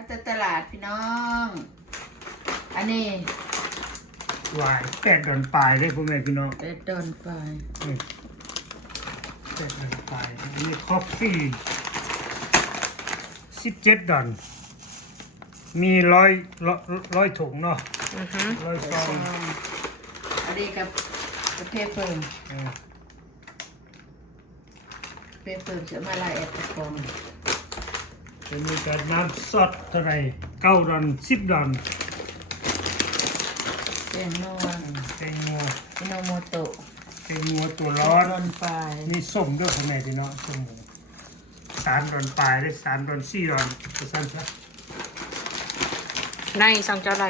มาจากตลาดพี่น้อง อันนี้ วาย$8ปลายเลยพ่อแม่พี่น้อง เป็ดดอนไป $8ปลายอันนี้คอฟฟี่$17มีร้อยถุงเนาะร้อยซอง อันนี้กับเพเฟิร์มเพเฟิร์มจะมาลายแอปฟอง จะมีการน้ำซอสเท่าไหร่$9 $10 แตงโม แตงโม อิโนโมโตะ แตงโมตัวร้อน ดอนไป มีส้มด้วยพ่อแม่พี่น้องส้มหมู$3ปลายได้$4จะสั้นซะ ในสั่งเจ้าไร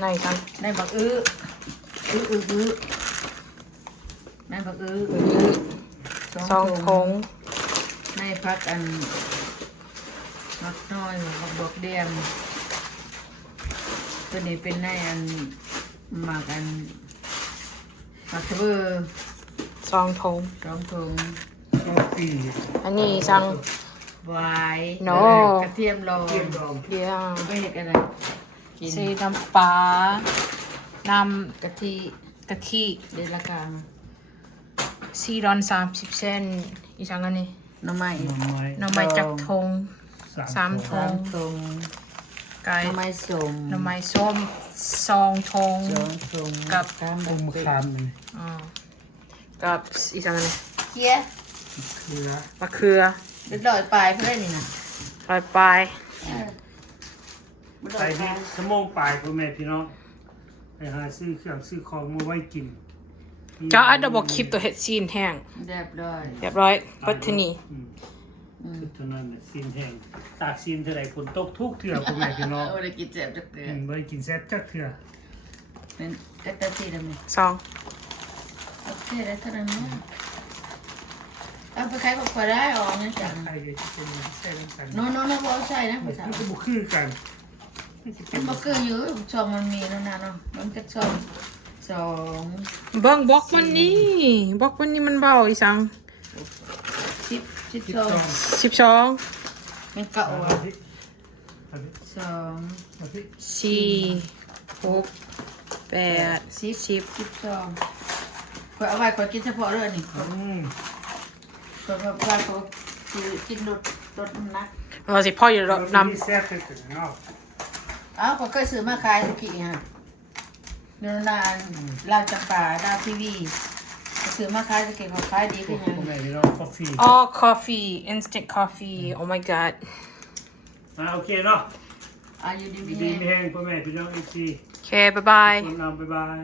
ในสั่ง ได้บักได้บักซองทง ในพักอันมักน้อยบักบกเดียมตัวนี้เป็นในอันหมักอันมักเบอร์ ซองทง ร้องทง คอฟฟี่ อันนี้สั่ง ไวาย No กระเทียมลอง เทียมดอง เดียว ไม่เห็นอะไรกิน ซีน้ำปลาน้ กะทิ ำกะทิ เดือนละกลาง $4.30อีสั่งอันนี้ หน้ำไม้ หน่อไม้ หน่อไม้จักทง สาม 3 ท สามทง ไก่ หน้ำไม้ส้ม หน่อไม้ส้มซองทง สองทง กับ ตาม อมมะขามนี่ อ่ากับอีสั่งอันนี้ เคี้ย เกลือ มะเขือ เดือดร้อยปลายเพื่อนนี่นะ ปลายปลาย ใส่ที่ชั่วโมงปลายพ่อแม่พี่น้องไปหาซื้อเครื่องซื้อของมาไว้กิน เจ้าอัดบอกคลิปตัวเห็ดซีนแห้ง เรียบร้อย เรียบร้อยปัตตานี คือเท่านั้นน่ะซีนแห้งตากซีนเท่าไหร่ฝนตกทุกเทื่อพ่อแม่พี่น้อง เอาได้กินเจ็บจักเดือน บ่ได้กินแซ่บจักเทื่อ เป็นกระตาทีดำนี่ ซอง โอเคได้เท่านั้นนะเอาไปขายกับขวดได้ออกนะจ๊ะ ใครจะเป็นแซ่บกัน โน้นะพอใช่นะ มั ผู้สาวน ก็บ่คือกัน มันบ่คืออยู่ช่องมันมีแล้วนะเนาะมันก็ช่องสอง เบิ้งบล็อกมันนี่บล็อกมันนี่มันเบาอีสัง สิบช่อง 12 มันเก่า เอา อ่ะ สิ สอง เอาสิ 4 6 8 10 ช่องขวดเอาไว้ขวดกินเฉพาะเรื่องนี่ขวด อืม ขวดไว้ขวดกินลดน้ำหนัก เราสิพ่ออยู่รอบน มีแซ่บจังเนาะ อ้าวก็เคยซื้อมาขายทุกทีฮะเนื้อนานลาวจำปาดาวทีวีซื้อมาขายจะเก็บของขายดีขึ้นยัง พ่อแม่พี่น้องกาแฟ อ๋อ coffee instant coffee oh my god โอเคเนาะ อายุดี ดีๆไม่แห้งพ่อแม่พี่น้อง FC โอเค บ๊ายบาย คนนำบ๊ายบาย